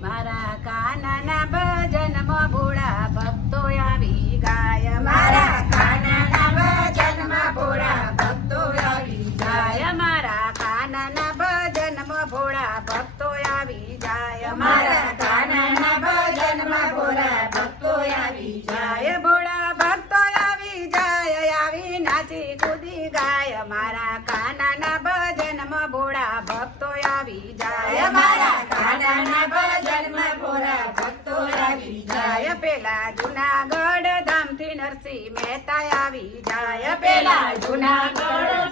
મારા કાનાના ભજનમાં ભોળા ભક્તો આવી ગાય મારા કાનાના ભજનમાં ભોળા ભક્તો આવી જાય મારા કાનાના ભજનમાં ભોળા ભક્તો આવી જાય મારા કાનાના ભજનમાં ભોળા ભક્તો આવી જાય ભોળા ભક્તો આવી જાય આવી નાચી કૂદી ગાય મારા કાનાના ભજનમાં ભોળા ભક્તો આવી જાય મારા કાનાના ભજનમાં ભોળા ભક્તો આવી જાય પેલા જુનાગઢ ધામથી નરસિંહ મહેતા આવી જાય પેલા જુનાગઢ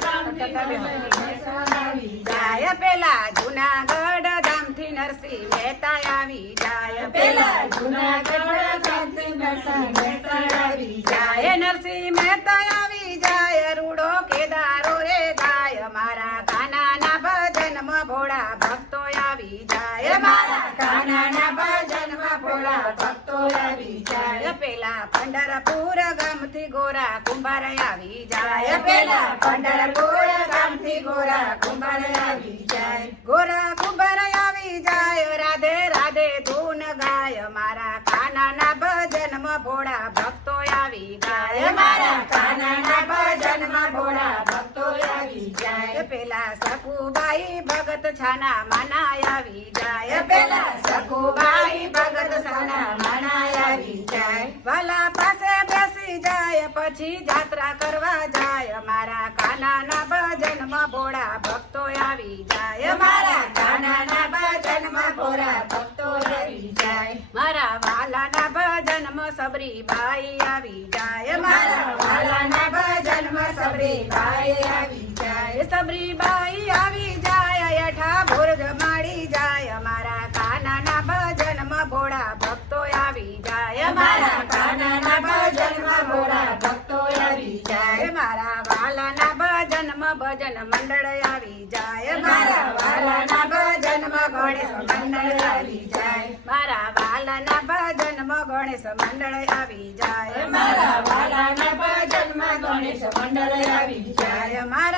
ધામથી આવી જાય પેલા જુનાગઢ ધામથી નરસિંહ મહેતા આવી જાય પેલા જુનાગઢ ધામથી નરસિંહ મહેતા આવી જાય નરસિંહ મહેતા આવી જાય રૂડો કેદારો રે ગાય મારા કાનાના ભજનમાં ભોળા ભક્તો આવી જાય મારા કાનાના ભજનમાં ભોળા ભક્તો આવી જાય પેલા પંઢરપુર ગામથી ગોરા કુંભાર આવી જાય પેલા પંઢરપુર ગામથી ગોરા કુંભાર આવી જાય ગોરા કુંભાર આવી જાય રાધે રાધે ધૂન ગાય મારા કાનાના ભજનમાં ભોળા ભક્તો આવી ગાય મારા કાનાના ભજનમાં ભોળા ભક્તો આવી જાય પેલા સખુબાઈ ભગત છાના માના આવી જાય પેલા સખુબાઈ ભગત છાના માના આવી જાય વાલા પાસે બેસી જાય પછી જાત્રા કરવા જાય મારા કાનાના ભજનમાં ભોળા ભક્તો આવી જાય મારા કાનાના ભજનમાં ભોળા ભક્તો આવી જાય મારા વાલાના ભજનમાં સબરીબાઈ આવી જાય મારા વાલાના ભજનમાં સબરીબાઈ આવી જાય સબરીબાઈ આવી જાય યઠા ભોર જમાડી જાય મારા કાનાના ભજનમાં ભોળા ભક્તો આવી જાય મારા કાનાના ભજનમાં ભોળા ભક્તો આવી જાય મારા વાલાના ભજનમાં ભજન મંડળ આવી જાય મારા વાલાના ભજનમાં ગણેશ મંડળ આવી જાય મારા વાલાના ભજનમાં ગણેશ મંડળ આવી જાય મારા વાલાના ભજનમાં ગણેશ મંડળ આવી જાય મારા